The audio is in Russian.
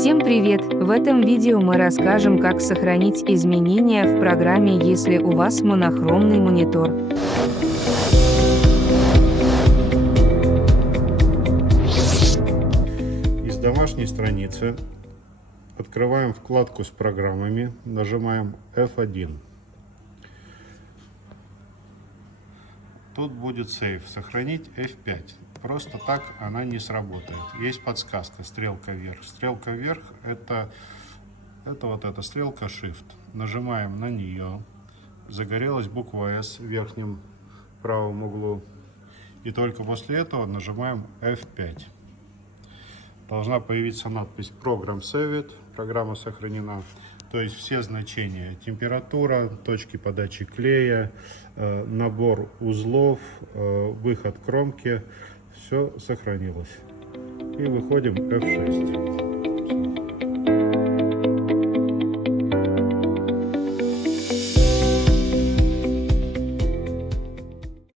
Всем привет! В этом видео мы расскажем, как сохранить изменения в программе, если у вас монохромный монитор. Из домашней страницы открываем вкладку с программами, нажимаем F1. Тут будет Save, сохранить F5. Просто так она не сработает. Есть подсказка, стрелка вверх. Стрелка вверх это вот эта стрелка Shift. Нажимаем на нее. Загорелась буква S в верхнем правом углу. И только после этого нажимаем F5. Должна появиться надпись Program Saved. Программа сохранена. То есть все значения: температура, точки подачи клея, набор узлов, выход кромки, все сохранилось. И выходим F6.